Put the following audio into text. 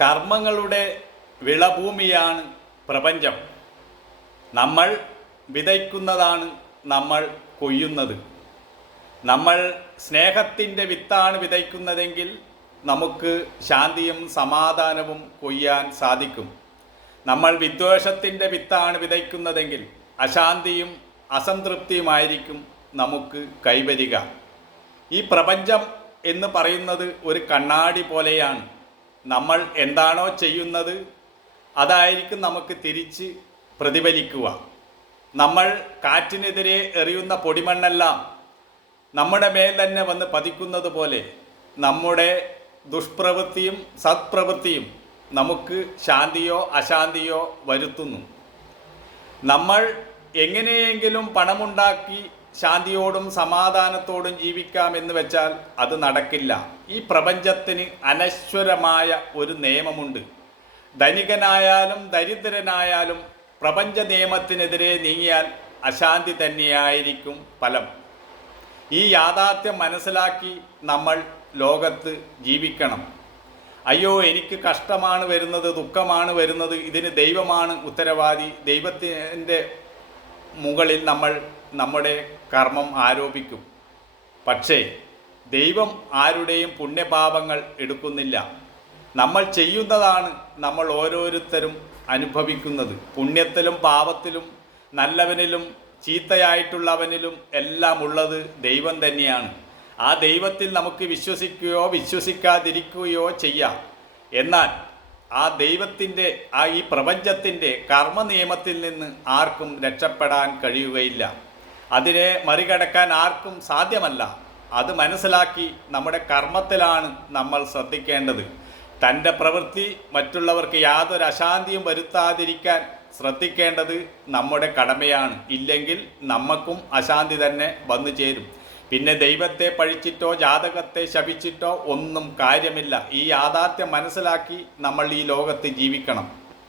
കർമ്മങ്ങളുടെ വിളഭൂമിയാണ് പ്രപഞ്ചം. നമ്മൾ വിതയ്ക്കുന്നതാണ് നമ്മൾ കൊയ്യുന്നത്. നമ്മൾ സ്നേഹത്തിൻ്റെ വിത്താണ് വിതയ്ക്കുന്നതെങ്കിൽ നമുക്ക് ശാന്തിയും സമാധാനവും കൊയ്യാൻ സാധിക്കും. നമ്മൾ വിദ്വേഷത്തിൻ്റെ വിത്താണ് വിതയ്ക്കുന്നതെങ്കിൽ അശാന്തിയും അസംതൃപ്തിയുമായിരിക്കും നമുക്ക് കൈവരിക. ഈ പ്രപഞ്ചം എന്ന് പറയുന്നത് ഒരു കണ്ണാടി പോലെയാണ്. നമ്മൾ എന്താണോ ചെയ്യുന്നത് അതായിരിക്കും നമുക്ക് തിരിച്ച് പ്രതിഫലിക്കുക. നമ്മൾ കാറ്റിനെതിരെ എറിയുന്ന പൊടിമണ്ണെല്ലാം നമ്മുടെ മേൽ തന്നെ വന്ന് പതിക്കുന്നത് പോലെ നമ്മുടെ ദുഷ്പ്രവൃത്തിയും സത്പ്രവൃത്തിയും നമുക്ക് ശാന്തിയോ അശാന്തിയോ വരുത്തുന്നു. നമ്മൾ എങ്ങനെയെങ്കിലും പണമുണ്ടാക്കി ശാന്തിയോടും സമാധാനത്തോടും ജീവിക്കാമെന്ന് വെച്ചാൽ അത് നടക്കില്ല. ഈ പ്രപഞ്ചത്തിന് അനശ്വരമായ ഒരു നിയമമുണ്ട്. ധനികനായാലും ദരിദ്രനായാലും പ്രപഞ്ച നിയമത്തിനെതിരെ നീങ്ങിയാൽ അശാന്തി തന്നെയായിരിക്കും ഫലം. ഈ യാഥാർത്ഥ്യം മനസ്സിലാക്കി നമ്മൾ ലോകത്ത് ജീവിക്കണം. അയ്യോ, എനിക്ക് കഷ്ടമാണ് വരുന്നത്, ദുഃഖമാണ് വരുന്നത്, ഇതിന് ദൈവമാണ് ഉത്തരവാദി, ദൈവത്തിൻ്റെ മുകളിൽ നമ്മൾ നമ്മുടെ കർമ്മം ആരോപിക്കും. പക്ഷേ ദൈവം ആരുടെയും പുണ്യപാപങ്ങൾ എടുക്കുന്നില്ല. നമ്മൾ ചെയ്യുന്നതാണ് നമ്മൾ ഓരോരുത്തരും അനുഭവിക്കുന്നത്. പുണ്യത്തിലും പാപത്തിലും നല്ലവനിലും ചീത്തയായിട്ടുള്ളവനിലും എല്ലാം ഉള്ളത് ദൈവം തന്നെയാണ്. ആ ദൈവത്തിൽ നമുക്ക് വിശ്വസിക്കുകയോ വിശ്വസിക്കാതിരിക്കുകയോ ചെയ്യാം. എന്നാൽ ആ ദൈവത്തിൻ്റെ ഈ പ്രപഞ്ചത്തിൻ്റെ കർമ്മ നിയമത്തിൽ നിന്ന് ആർക്കും രക്ഷപ്പെടാൻ കഴിയുകയില്ല. അതിനെ മറികടക്കാൻ ആർക്കും സാധ്യമല്ല. അത് മനസ്സിലാക്കി നമ്മുടെ കർമ്മത്തിലാണ് നമ്മൾ ശ്രദ്ധിക്കേണ്ടത്. തൻ്റെ പ്രവൃത്തി മറ്റുള്ളവർക്ക് യാതൊരു അശാന്തിയും വരുത്താതിരിക്കാൻ ശ്രദ്ധിക്കേണ്ടത് നമ്മുടെ കടമയാണ്. ഇല്ലെങ്കിൽ നമുക്കും അശാന്തി തന്നെ വന്നു ചേരും. പിന്നെ ദൈവത്തെ പഴിച്ചിട്ടോ ജാതകത്തെ ശപിച്ചിട്ടോ ഒന്നും കാര്യമില്ല. ഈ യാഥാർത്ഥ്യം മനസ്സിലാക്കി നമ്മൾ ഈ ലോകത്ത് ജീവിക്കണം.